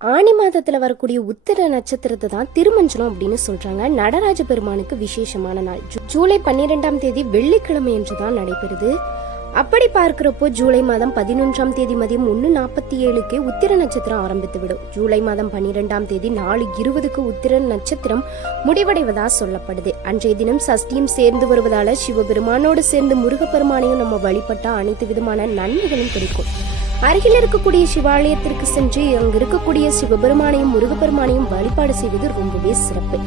ஆனி மாதத்தில் வரக்கூடிய உத்திர நட்சத்திரத்தை தான் திருமஞ்சனம் அப்படின்னு சொல்றாங்க. நடராஜ பெருமானுக்கு விசேஷமான நாள். ஜூலை பன்னிரெண்டாம் தேதி வெள்ளிக்கிழமை என்று தான் நடைபெறுது. அப்படி பார்க்கிறப்போ ஜூலை மாதம் பதினொன்றாம் தேதி மதியம் ஒன்று நாற்பத்தி ஏழுக்கே உத்திர நட்சத்திரம் ஆரம்பித்து விடும் ஜூலை மாதம் பன்னிரெண்டாம் தேதி நாலு இருபதுக்கு உத்திர நட்சத்திரம் முடிவடைவதாக சொல்லப்படுது. அன்றைய தினம் சஷ்டியும் சேர்ந்து வருவதால சிவபெருமானோடு சேர்ந்து முருகப்பெருமானையும் நம்ம வழிபட்டால் அனைத்து விதமான நன்மைகளும் கிடைக்கும். அருகில் இருக்கக்கூடிய சிவாலயத்திற்கு சென்று அங்கு இருக்கக்கூடிய சிவபெருமானையும் முருகப்பெருமானையும் வழிபாடு செய்வது ரொம்பவே சிறப்பு.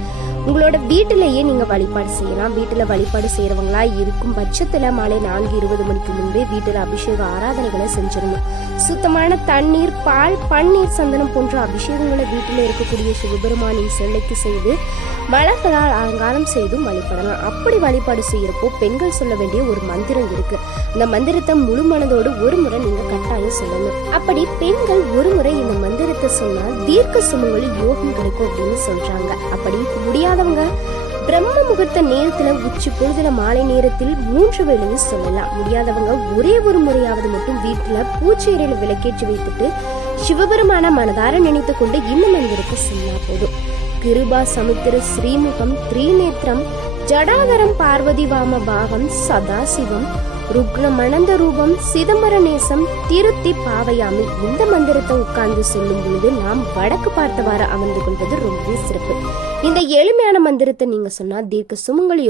உங்களோட வீட்டிலேயே நீங்க வழிபாடு செய்யலாம். வீட்டுல வழிபாடு செய்யறவங்களா இருக்கும் பட்சத்துல மாலை நான்கு இருபது மணிக்கு முன்பே வீட்டுல அபிஷேக ஆராதனைகளை செஞ்சிடணும் சுத்தமான தண்ணீர் பால் பன்னீர் சந்தனம் போன்ற அபிஷேகங்களை வீட்டில் இருக்கக்கூடிய சிவபெருமானின் சிலைக்கு செய்து மலர்களால் அலங்காரம் செய்தும் வழிபடலாம். அப்படி வழிபாடு செய்யறப்போ பெண்கள் சொல்ல வேண்டிய ஒரு மந்திரம் இருக்கு. இந்த மந்திரத்தை முழு மனதோடு ஒரு முறை நீங்க கட்டாயம் சொல்லணும். அப்படி பெண்கள் ஒரு முறை இந்த மந்திரத்தை சொன்னால் தீர்க்க சுமங்கலி யோகம் கிடைக்கும் அப்படின்னு சொல்றாங்க. அப்படி முடியாத முடியாதவங்க பிரம்ம முகூர்த்த நேரத்துல உச்சி பொழுதுல மாலை நேரத்தில் மூன்று வேளையும் சொல்லலாம். முடியாதவங்க ஒரே ஒரு முறையாவது மட்டும் வீட்டுல பூச்சேரியில விளக்கேற்றி வைத்துட்டு சிவபெருமான மனதார நினைத்து கொண்டு இந்த மந்திரத்தை சொன்னா போதும். கிருபா சமுத்திர ஸ்ரீமுகம் திரிநேத்திரம் ஜடாதரம் பார்வதி வாம பாகம் சதாசிவம் ருக்ன மணந்த ரூபம் சிதம்பரநேசம் திருத்தி பாவையாமி இந்த மந்திரத்தை உட்கார்ந்து சொல்லும் பொழுது நாம் வடக்கு பார்த்தவாறு அமர்ந்து கொள்வது ரொம்பவே சிறப்பு. இந்த எளிமையான மந்திரத்தை நீங்க சொன்னா தீர்க்க சுமங்கலி